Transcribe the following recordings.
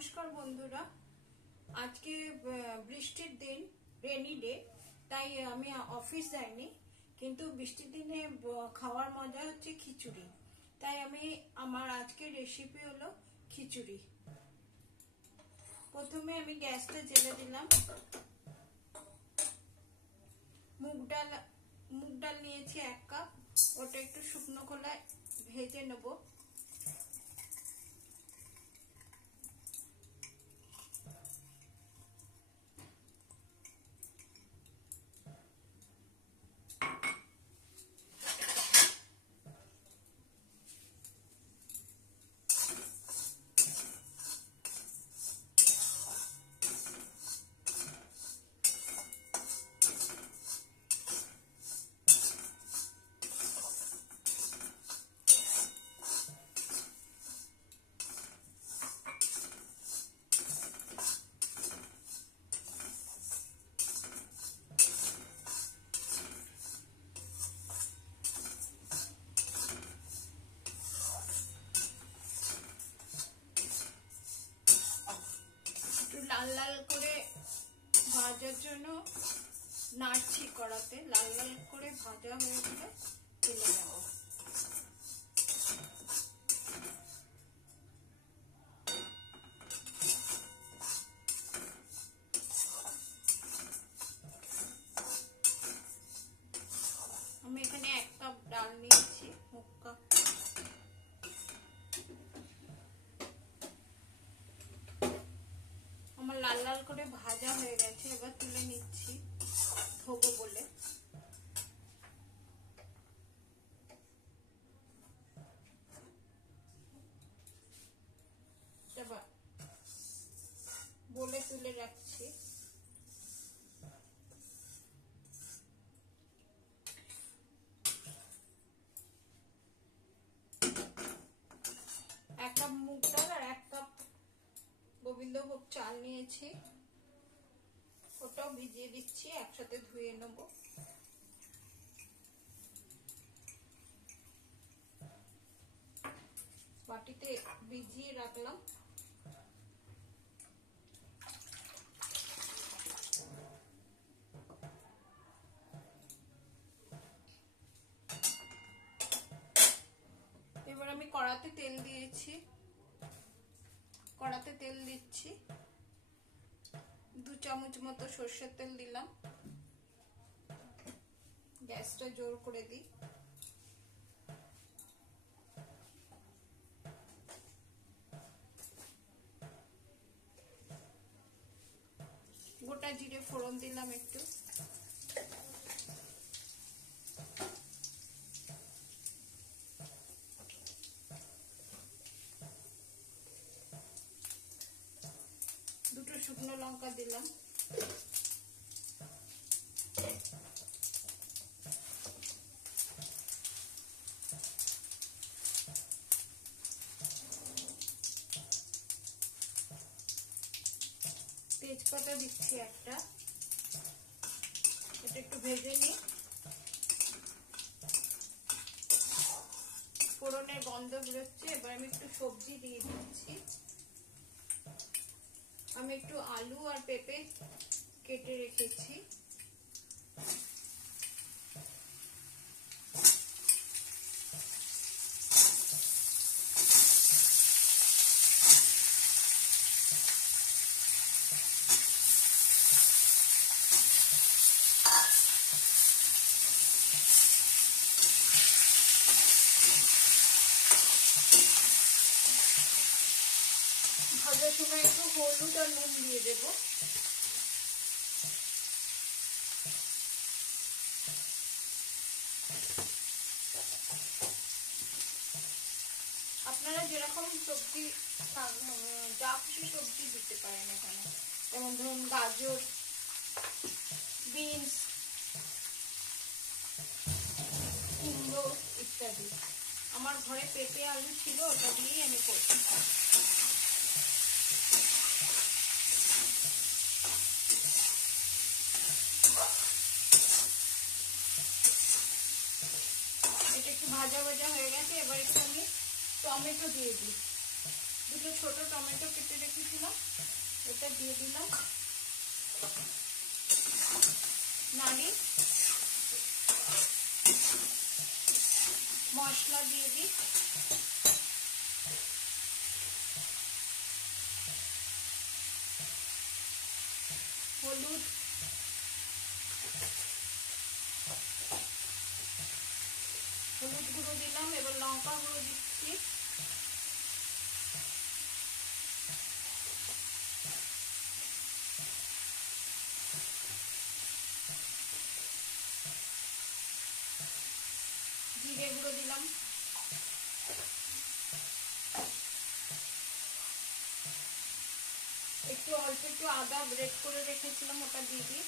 নমস্কার বন্ধুরা, আজকে বৃষ্টির দিন, রেনি ডে, তাই আমি অফিস যাইনি, কিন্তু বৃষ্টির দিনে খাওয়ার মজা হচ্ছে খিচুড়ি। তাই আমার আজকের রেসিপি হলো খিচুড়ি। প্রথমে আমি গ্যাসটা জ্বেলে দিলাম। মুগ ডাল নিয়েছি 1 কাপ, ওটা একটু শুকনো খোলায় ভেজে নেব। লাল লাল করে ভাজার জন্য নাড়ছি কড়াতে। লাল লাল করে ভাজা হয়ে গেলে তুলে নেব। আমি এখানে 1 কাপ ডাল নিয়েছি, মুগ কাপ। আমার লাল লাল করে ভাজা হয়ে গেছে, এবার তুলে নিচ্ছি ধোবো বলে। বলে তুলে রাখছি। এক কাপ মুগ ডাল আর 1 কাপ গোবিন্দভোগ চাল নিয়েছি, ওটাও ভিজিয়ে দিচ্ছি, একসাথে ধুয়ে নেব। বাটিতে ভিজিয়ে রাখলাম। এবার আমি কড়াতে তেল দিয়েছি, কড়াতে তেল দিচ্ছি। 2 চামচ মতো সরষের তেল দিলাম। গ্যাসটা জোর করে দিই। গোটা জিরে ফোড়ন দিলাম একটু। দুটো শুকনো লঙ্কা দিলাম। তেজপাতা দিচ্ছি একটা, এটা একটু ভেজে নিই। ফোড়নের গন্ধ বেরোচ্ছে, এবার আমি একটু সবজি দিয়ে দিচ্ছি। আমি একটু আলু আর পেঁপে কেটে রেখেছি। ভাজার সময় একটু হলুদ আর নুন দিয়ে দেব। আপনারা যেরকম সবজি, যা খুশি সবজি দিতে পারেন এখানে, যেমন ধরুন গাজর, বিনস, কুমড়ো ইত্যাদি। আমার ঘরে পেঁপে আলু ছিল, ওটা দিয়েই আমি করছি। এটা একটু ভাজা ভাজা হয়ে গেছে, এবার একটু আমি টমেটো দিয়ে দিই। দুটো ছোট টমেটো কেটে রেখেছিলাম, এটা দিয়ে দিলাম। নাড়ি, মশলা দিয়ে দিই। হলুদ, হলুদ গুঁড়ো দিলাম। এবার লঙ্কা গুঁড়ো দিচ্ছি। জিরে গুঁড়ো দিলাম। একটু অল্প একটু আদা গ্রেট করে রেখেছিলাম, ওটা দিয়ে দিই।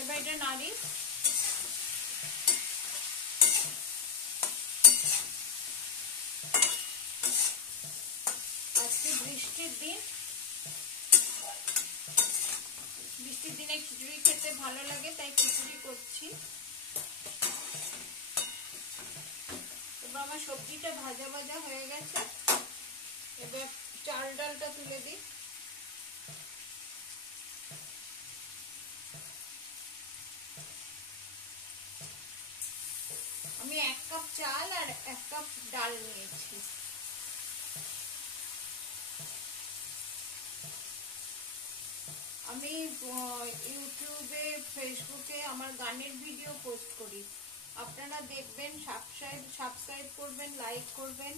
এবার এটা নাড়ি। আজকে বৃষ্টির দিন, বৃষ্টির দিনে খিচুড়ি খেতে ভালো লাগে, তাই খিচুড়ি করছি। এবার আমার সবজিটা ভাজা ভাজা হয়ে গেছে। এবার চাল ডালটা তুলে দিই। আমি 1 কাপ চাল আর 1 কাপ ডাল নিয়েছি। আমি ইউটিউবে, ফেসবুকে আমার গানের ভিডিও পোস্ট করি, আপনারা দেখবেন, সাবস্ক্রাইব করবেন, লাইক করবেন।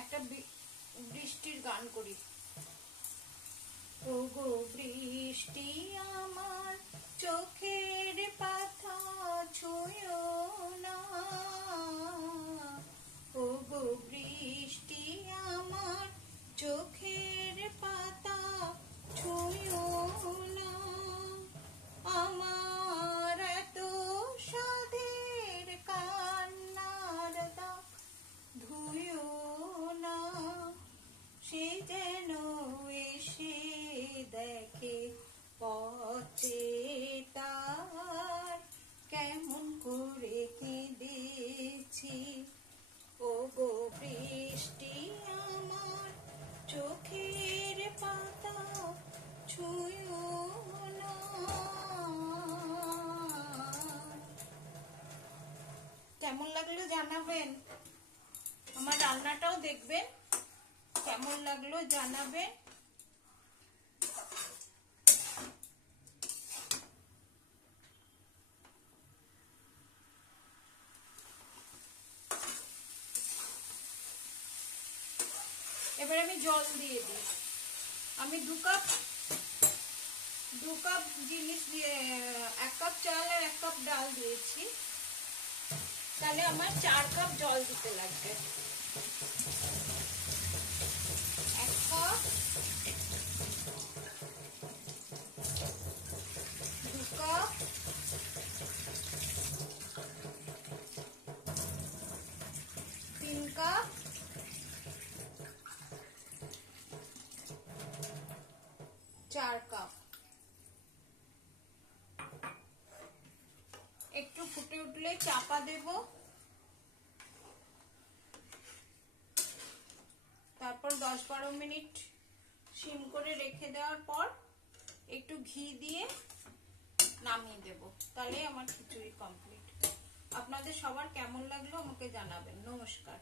একটা বৃষ্টির গান করি। ওগো বৃষ্টি আমার চোখের পাতা ছুঁয়ো না, ওগো বৃষ্টি আমার চোখের পাতা ছুঁয়ো না, আমার এত সাধের কান্নার দাগ ধুয়ো না, সে যেন এসে দেখে পথে তার কেমন করে কেঁদেছি, ওগো বৃষ্টি আমার চোখের পাতা ছুঁয়ো না। কেমন লাগলো জানাবেন, আমার রান্নাটাও দেখবেন, কেমন লাগলো জানাবেন। এবার আমি জল দিয়ে দিই। আমি 2 কাপ জিনিস দিয়ে 1 কাপ চাল আর 1 কাপ ডাল দিয়েছি, তাহলে আমার 4 কাপ জল দিতে লাগবে। 1 কাপ, 2 কাপ, 3 কাপ, 4 কাপ। একটু ফুটে উঠলে চাপা দেব, তারপর 10-12 মিনিট সিম করে রেখে দেওয়ার পর একটু ঘি দিয়ে নামিয়ে দেব, তাহলে আমার খিচুড়ি কমপ্লিট। আপনাদের সবার কেমন লাগলো আমাকে জানাবেন। নমস্কার।